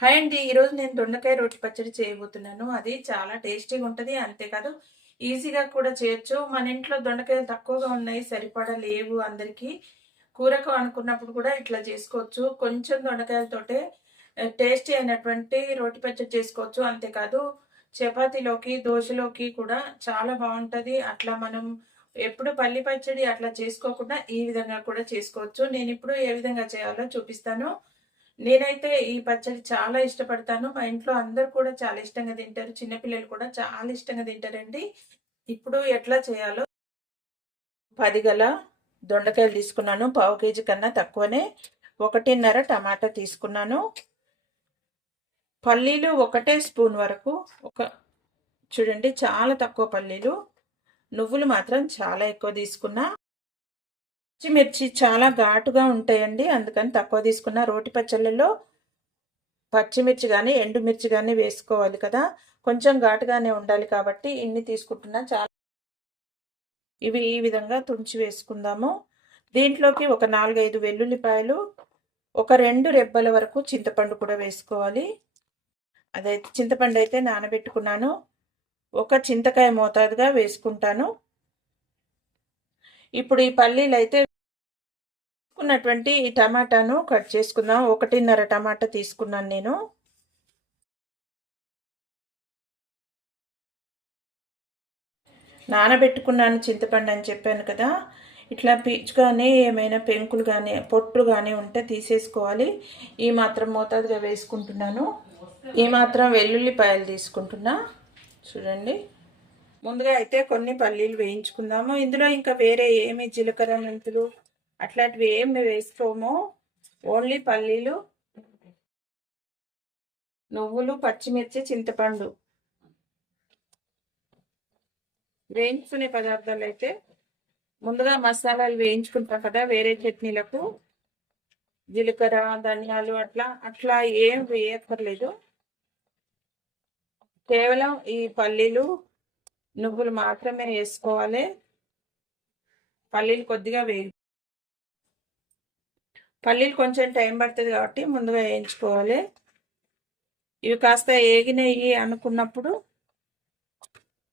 Hi అండి. ఈరోజు నేను దొండకాయ రోటి పచ్చడి చేయబోతున్నాను. అది చాలా టేస్టీగా ఉంటుంది అంతేకాదు ఈజీగా కూడా చేయొచ్చు. మన ఇంట్లో దొండకాయలు తక్కువగా ఉన్నాయి సరిపడా లేవు అందరికీ. కూరకు అనుకున్నప్పుడు కూడా ఇట్లా చేసుకోవచ్చు. కొంచెం దొండకాయలతోటే టేస్టీ అయినటువంటి రోటి పచ్చడి చేసుకోవచ్చు. అంతేకాదు చపాతీలోకి దోశలోకి కూడా చాలా బాగుంటుంది. అట్లా మనం ఎప్పుడు పల్లి పచ్చడి అట్లా చేసుకోకుండా ఈ విధంగా కూడా చేసుకోవచ్చు. నేను ఇప్పుడు ఏ విధంగా చేయాలో చూపిస్తాను. నేనైతే ఈ పచ్చడి చాలా ఇష్టపడతాను. మా ఇంట్లో అందరు కూడా చాలా ఇష్టంగా తింటారు. చిన్నపిల్లలు కూడా చాలా ఇష్టంగా తింటారండి. ఇప్పుడు ఎట్లా చేయాలో పది గల దొండకాయలు తీసుకున్నాను. పావు కేజీ కన్నా తక్కువనే. ఒకటిన్నర టమాటా తీసుకున్నాను. పల్లీలు ఒకటే స్పూన్ వరకు. ఒక చూడండి చాలా తక్కువ పల్లీలు. నువ్వులు మాత్రం చాలా ఎక్కువ తీసుకున్నా. పచ్చిమిర్చి చాలా ఘాటుగా ఉంటాయండి. అందుకని తక్కువ తీసుకున్న రోటి పచ్చళ్ళలో పచ్చిమిర్చి కానీ ఎండుమిర్చి కానీ వేసుకోవాలి కదా. కొంచెం ఘాటుగానే ఉండాలి కాబట్టి ఇన్ని తీసుకుంటున్నా. చాలా ఇవి ఈ విధంగా తుంచి వేసుకుందాము. దీంట్లోకి ఒక నాలుగైదు వెల్లుల్లిపాయలు ఒక రెండు రెబ్బల వరకు చింతపండు కూడా వేసుకోవాలి. అదైతే చింతపండు అయితే నానబెట్టుకున్నాను. ఒక చింతకాయ మోతాదుగా వేసుకుంటాను. ఇప్పుడు ఈ పల్లీలు అయితే తీసుకున్నటువంటి ఈ టమాటాను కట్ చేసుకుందాం. ఒకటిన్నర టమాటా తీసుకున్నాను నేను. నానబెట్టుకున్నాను చింతపండు అని చెప్పాను కదా. ఇట్లా పీచు కానీ ఏమైనా పెంకులు కానీ పొట్లు కానీ ఉంటే తీసేసుకోవాలి. ఈ మాత్రం మోతాదుగా వేసుకుంటున్నాను. ఈ మాత్రం వెల్లుల్లిపాయలు తీసుకుంటున్నా. చూడండి. ముందుగా అయితే కొన్ని పల్లీలు వేయించుకుందాము. ఇందులో ఇంకా వేరే ఏమి జీలకర్ర మెంతులు అట్లాంటివి ఏమి వేసుకోము. ఓన్లీ పల్లీలు నువ్వులు పచ్చిమిర్చి చింతపండు. వేయించుకునే పదార్థాలు అయితే ముందుగా మసాలాలు వేయించుకుంటాం కదా వేరే చట్నీలకు. జీలకర్ర ధనియాలు అట్లా అట్లా ఏం వేయక్కర్లేదు. కేవలం ఈ పల్లీలు నువ్వులు మాత్రమే వేసుకోవాలి. పల్లీలు కొద్దిగా వేయి పల్లీలు కొంచెం టైం పడుతుంది కాబట్టి ముందుగా వేయించుకోవాలి. ఇవి కాస్త ఏగినాయి అనుకున్నప్పుడు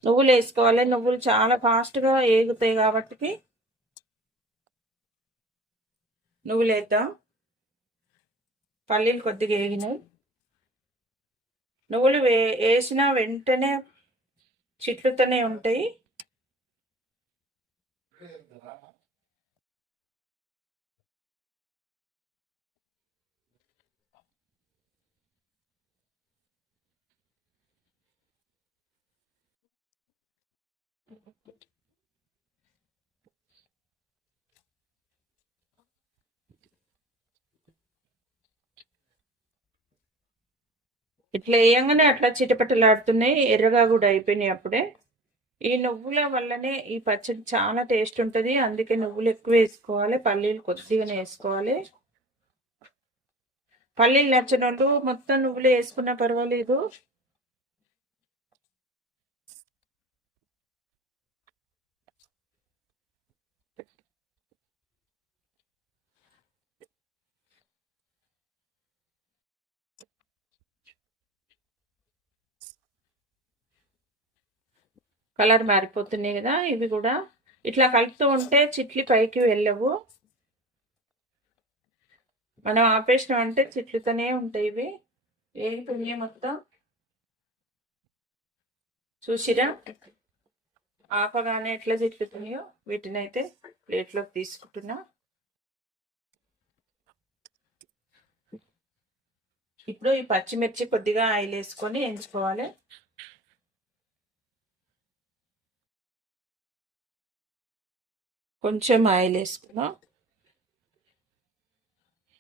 నువ్వులు వేసుకోవాలి. నువ్వులు చాలా ఫాస్ట్గా ఏగుతాయి కాబట్టి నువ్వులు వేద్దాం. పల్లీలు కొద్దిగా ఏగినాయి. నువ్వులు వే వేసిన వెంటనే చిట్లుతూనే ఉంటాయి. ఇట్లా వేయంగానే అట్లా చిటపటలాడుతున్నాయి ఎర్రగా కూడా అయిపోయినాయి అప్పుడే. ఈ నువ్వుల వల్లనే ఈ పచ్చడి చాలా టేస్ట్ ఉంటుంది. అందుకే నువ్వులు ఎక్కువ వేసుకోవాలి పల్లీలు కొద్దిగానే వేసుకోవాలి. పల్లీలు నచ్చిన వాళ్ళు మొత్తం నువ్వులు వేసుకున్నా పర్వాలేదు. కలర్ మారిపోతున్నాయి కదా ఇవి కూడా. ఇట్లా కలుపుతూ ఉంటే చిట్లు పైకి వెళ్ళవు. మనం ఆపేసినాం అంటే చిట్లుతోనే ఉంటాయి ఇవి. ఏగిపోయినాయి మొత్తం? చూసిరా? ఆపగానే ఎట్లా చిట్లుతున్నాయో వీటిని అయితే ప్లేట్లోకి తీసుకుంటున్నా. ఇప్పుడు ఈ పచ్చిమిర్చి కొద్దిగా ఆయిల్ వేసుకొని ఎంచుకోవాలి. కొంచెం ఆయిల్ వేసుకుందాం.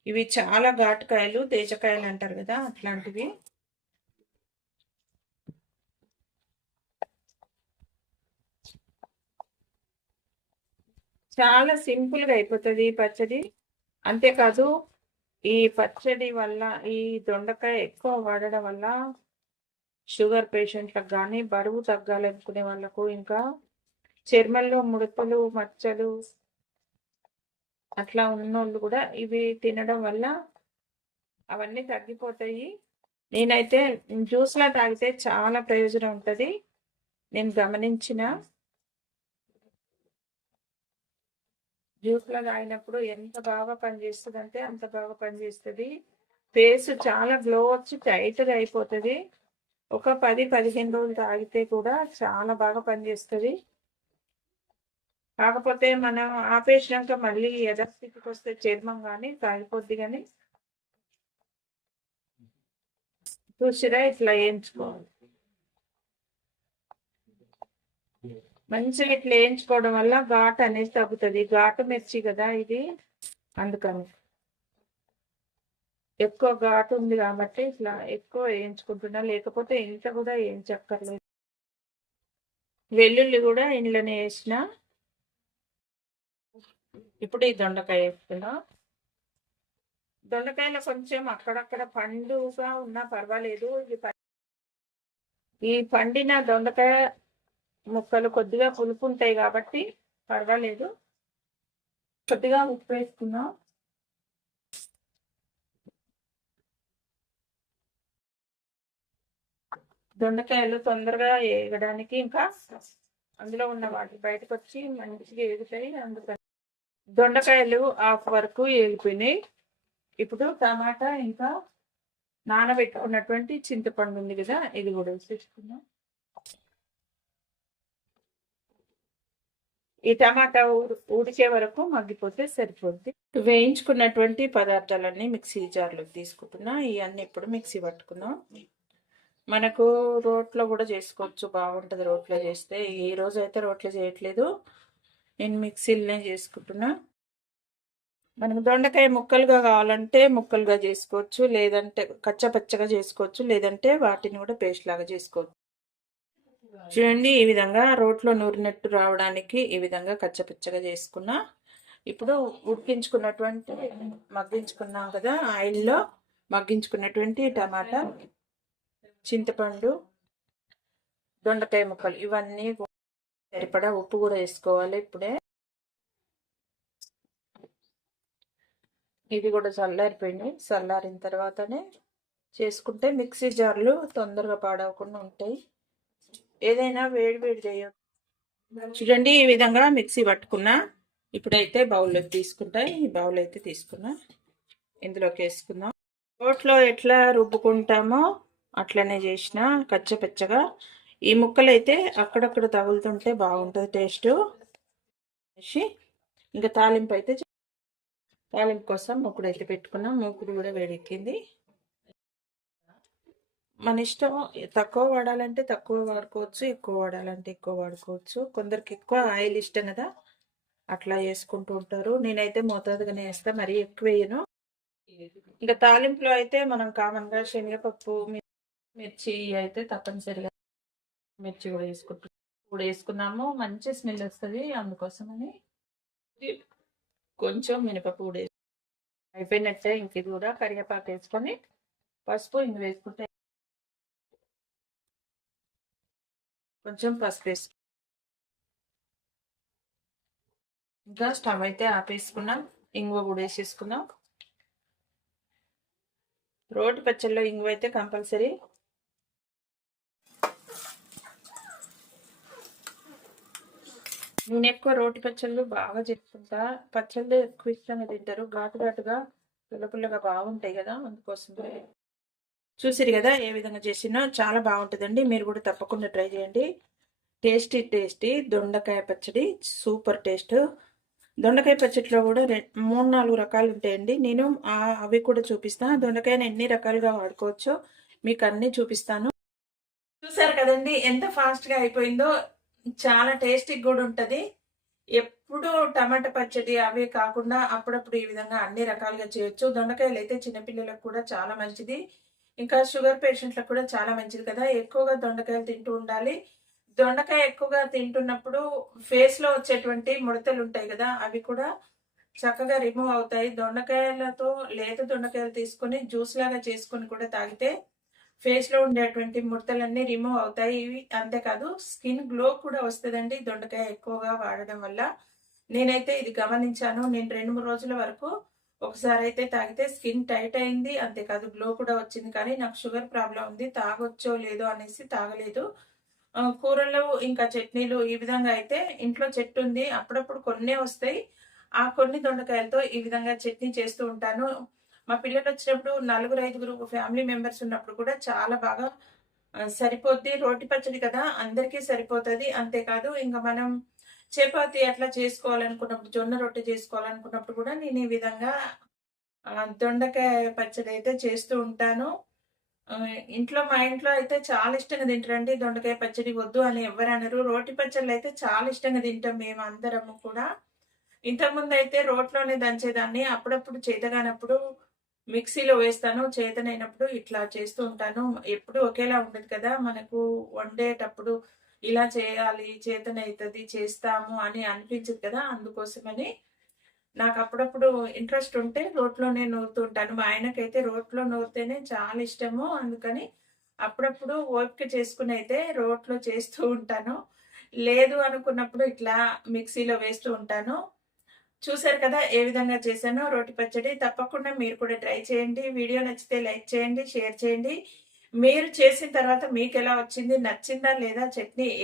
ఇవి చాలా ఘాటుకాయలు తేజకాయలు అంటారు కదా అట్లాంటివి. చాలా సింపుల్గా అయిపోతుంది ఈ పచ్చడి. అంతేకాదు ఈ పచ్చడి వల్ల ఈ దొండకాయ ఎక్కువ వాడడం వల్ల షుగర్ పేషెంట్లకు కానీ బరువు తగ్గాలనుకునే వాళ్ళకు ఇంకా చర్మంలో ముడతలు మచ్చలు అట్లా ఉన్నోళ్ళు కూడా ఇవి తినడం వల్ల అవన్నీ తగ్గిపోతాయి. నేనైతే జ్యూస్లా తాగితే చాలా ప్రయోజనం ఉంటుంది. నేను గమనించిన జ్యూస్లా తాగినప్పుడు ఎంత బాగా పనిచేస్తుంది అంటే అంత బాగా పనిచేస్తుంది. ఫేస్ చాలా గ్లో వచ్చి టైట్గా అయిపోతుంది. ఒక పది పదిహేను రోజులు తాగితే కూడా చాలా బాగా పనిచేస్తుంది. కాకపోతే మనం ఆపేసినాక మళ్ళీ యథాస్థితికి వస్తే చర్మం కానీ తాగిపోద్ది కానీ చూసిరా ఇట్లా వేయించుకోవాలి మంచిగా ఇట్లా వేయించుకోవడం వల్ల ఘాట్ అనేది తగ్గుతుంది. ఘాటు మిర్చి కదా ఇది అందుకని. ఎక్కువ ఘాటు ఉంది కాబట్టి ఇట్లా ఎక్కువ వేయించుకుంటున్నా లేకపోతే ఇంత కూడా వేయించక్కర్లేదు వెల్లుల్లి కూడా ఇంట్లోనే వేసిన ఇప్పుడు ఈ దొండకాయ వేస్తున్నా దొండకాయలు కొంచెం అక్కడక్కడ పండుగా ఉన్నా పర్వాలేదు. ఇది ఈ పండిన దొండకాయ ముక్కలు కొద్దిగా పులుపు ఉంటాయి కాబట్టి పర్వాలేదు. కొద్దిగా ఉప్పు వేసుకున్నాం దొండకాయలు తొందరగా వేయడానికి ఇంకా అందులో ఉన్న వాటి బయటకు వచ్చి మంచిగా ఎగుతాయి అందుకని దొండకాయలు హాఫ్ వరకు వేగిపోయినాయి ఇప్పుడు టమాటా ఇంకా నానబెట్టుకున్నటువంటి చింతపండు ఉంది కదా ఇది కూడా వేసేసుకుందాం. ఈ టమాటా ఉడికే వరకు మగ్గిపోతే సరిపోద్ది. వేయించుకున్నటువంటి పదార్థాలన్నీ మిక్సీ జార్లోకి తీసుకుంటున్నా. ఇవన్నీ ఇప్పుడు మిక్సీ పట్టుకుందాం. మనకు రోట్లో కూడా చేసుకోవచ్చు. బాగుంటుంది రోట్లో చేస్తే. ఈ రోజు అయితే రోట్లో చేయట్లేదు నేను మిక్సీలోనే చేసుకుంటున్నా. మనకు దొండకాయ ముక్కలుగా కావాలంటే ముక్కలుగా చేసుకోవచ్చు లేదంటే కచ్చపచ్చగా చేసుకోవచ్చు లేదంటే వాటిని కూడా పేస్ట్ లాగా చేసుకోవచ్చు. చూడండి ఈ విధంగా రోట్లో నూరినట్టు రావడానికి ఈ విధంగా కచ్చపచ్చగా చేసుకున్నా. ఇప్పుడు ఉడికించుకున్నటువంటి మగ్గించుకున్నాం కదా ఆయిల్లో మగ్గించుకున్నటువంటి టమాటా చింతపండు దొండకాయ ముక్కలు ఇవన్నీ సరిపడా ఉప్పు కూడా వేసుకోవాలి ఇప్పుడే. ఇది కూడా చల్లారిపోయింది. చల్లారిన తర్వాతనే చేసుకుంటే మిక్సీ జార్లు తొందరగా పాడవకుండా ఉంటాయి. ఏదైనా వేడి వేడి చేయొచ్చు చూడండి ఈ విధంగా మిక్సీ పట్టుకున్నా. ఇప్పుడైతే బౌల్లో తీసుకుంటా. ఈ బౌల్ అయితే తీసుకున్నా. ఇందులోకి వేసుకుందాం. రోట్లో ఎట్లా రుబ్బుకుంటామో అట్లనే చేసిన. కచ్చపెచ్చగా ఈ ముక్కలు అయితే అక్కడక్కడ తగులుతుంటే బాగుంటుంది టేస్ట్. వేసి ఇంకా తాలింపు అయితే తాలింపు కోసం మూకుడు అయితే పెట్టుకున్నాం. మూకుడు కూడా వేడెక్కింది. మన ఇష్టం తక్కువ వాడాలంటే తక్కువ వాడుకోవచ్చు ఎక్కువ వాడాలంటే ఎక్కువ వాడుకోవచ్చు. కొందరికి ఎక్కువ ఆయిల్ ఇష్టం కదా అట్లా వేసుకుంటూ ఉంటారు. నేనైతే మోతాదుగానే వేస్తా మరీ ఎక్కువ వేయను. ఇంకా తాలింపులో అయితే మనం కామన్గా శనగపప్పు మిర్చి అయితే తప్పనిసరిగా మిర్చి కూడా వేసుకుంటాం ఇప్పుడు వేసుకున్నాము. మంచి స్మెల్ వస్తుంది అందుకోసమని. కొంచెం మినపప్పు కూడా అయిపోయినట్టే ఇంక ఇది కూడా కరివేపాకు వేసుకొని పసుపు ఇంక వేసుకుంటే కొంచెం పసుపు వేసుకున్నాం ఇంకా స్టవ్ అయితే ఆపేసుకున్నాం. ఇంగువ కూడా వేసేసుకున్నాం. రోటి పచ్చళ్ళలో ఇంగువ అయితే కంపల్సరీ నేను ఎక్కువ రోటి పచ్చళ్ళు బాగా చేసుకుంటా. పచ్చళ్ళు ఎక్కువ ఇష్టంగా తింటారు. ఘాటు ఘాటుగా పుల్లపుల్లగా బాగుంటాయి కదా అందుకోసం. చూసిరు కదా ఏ విధంగా చేసినా చాలా బాగుంటుందండి. మీరు కూడా తప్పకుండా ట్రై చేయండి. టేస్టీ టేస్టీ దొండకాయ పచ్చడి సూపర్ టేస్ట్. దొండకాయ పచ్చడిలో కూడా మూడు నాలుగు రకాలు ఉంటాయండి. నేను అవి కూడా చూపిస్తాను దొండకాయని ఎన్ని రకాలుగా వాడుకోవచ్చో మీకు అన్నీ చూపిస్తాను. చూసారు కదండి ఎంత ఫాస్ట్గా అయిపోయిందో చాలా టేస్టీ కూడా ఉంటుంది. ఎప్పుడు టమాటా పచ్చడి అవే కాకుండా అప్పుడప్పుడు ఈ విధంగా అన్ని రకాలుగా చేయొచ్చు. దొండకాయలు అయితే చిన్నపిల్లలకు కూడా చాలా మంచిది. ఇంకా షుగర్ పేషెంట్లకు కూడా చాలా మంచిది కదా. ఎక్కువగా దొండకాయలు తింటూ ఉండాలి. దొండకాయ ఎక్కువగా తింటున్నప్పుడు ఫేస్లో వచ్చేటువంటి ముడతలు ఉంటాయి కదా అవి కూడా చక్కగా రిమూవ్ అవుతాయి. దొండకాయలతో లేత దొండకాయలు తీసుకొని జ్యూస్ లాగా చేసుకొని కూడా తాగితే ఫేస్లో ఉండేటువంటి ముడతలన్నీ రిమూవ్ అవుతాయి. ఇవి అంతేకాదు స్కిన్ గ్లో కూడా వస్తుందండి. దొండకాయ ఎక్కువగా వాడడం వల్ల. నేనైతే ఇది గమనించాను. నేను రెండు మూడు రోజుల వరకు ఒకసారి అయితే తాగితే స్కిన్ టైట్ అయింది. అంతేకాదు గ్లో కూడా వచ్చింది. కానీ నాకు షుగర్ ప్రాబ్లం ఉంది. తాగొచ్చో లేదో అనేసి తాగలేదు. కూరల్లో కూరలు ఇంకా చట్నీలు ఈ విధంగా అయితే ఇంట్లో చెట్టు ఉంది. అప్పుడప్పుడు కొన్నే వస్తాయి. ఆ కొన్ని దొండకాయలతో ఈ విధంగా చట్నీ చేస్తూ ఉంటాను. మా పిల్లలు వచ్చినప్పుడు నలుగురు ఐదుగురు ఫ్యామిలీ మెంబర్స్ ఉన్నప్పుడు కూడా చాలా బాగా సరిపోద్ది. రోటి పచ్చడి కదా అందరికీ సరిపోతుంది. అంతేకాదు ఇంకా మనం చపాతి అట్లా చేసుకోవాలనుకున్నప్పుడు జొన్న రొట్టె చేసుకోవాలనుకున్నప్పుడు కూడా నేను ఈ విధంగా దొండకాయ పచ్చడి అయితే చేస్తూ ఉంటాను. ఇంట్లో మా ఇంట్లో అయితే చాలా ఇష్టంగా తింటారండి. దొండకాయ పచ్చడి వద్దు అని ఎవరు అనరు. రోటి పచ్చళ్ళు అయితే చాలా ఇష్టంగా తింటాం మేము అందరము కూడా. ఇంతకుముందు అయితే రోట్లోనే దంచేదాన్ని. అప్పుడప్పుడు చేతగానప్పుడు మిక్సీలో వేస్తాను చేతనైనప్పుడు ఇట్లా చేస్తూ ఉంటాను. ఎప్పుడు ఒకేలా ఉండదు కదా మనకు వండేటప్పుడు ఇలా చేయాలి చేతనైతుంది చేస్తాము అని అనిపించదు కదా అందుకోసమని. నాకు అప్పుడప్పుడు ఇంట్రెస్ట్ ఉంటే రోట్లోనే నూరుతూ ఉంటాను. మా ఆయనకైతే రోట్లో నూరితేనే చాలా ఇష్టము. అందుకని అప్పుడప్పుడు ఓపిక చేసుకుని అయితే రోట్లో చేస్తూ ఉంటాను. లేదు అనుకున్నప్పుడు ఇట్లా మిక్సీలో వేస్తూ ఉంటాను. చూసారు కదా ఏ విధంగా చేశానో రోటి పచ్చడి తప్పకుండా మీరు కూడా ట్రై చేయండి. వీడియో నచ్చితే లైక్ చేయండి షేర్ చేయండి. మీరు చేసిన తర్వాత మీకు ఎలా వచ్చింది నచ్చిందా లేదా చట్నీ?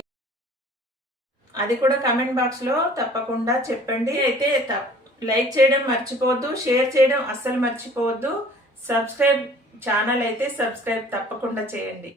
అది కూడా కమెంట్ బాక్స్లో తప్పకుండా చెప్పండి. అయితే తప్- లైక్ చేయడం మర్చిపోవద్దు షేర్ చేయడం అస్సలు మర్చిపోవద్దు. సబ్స్క్రైబ్ ఛానల్ అయితే సబ్స్క్రైబ్ తప్పకుండా చేయండి.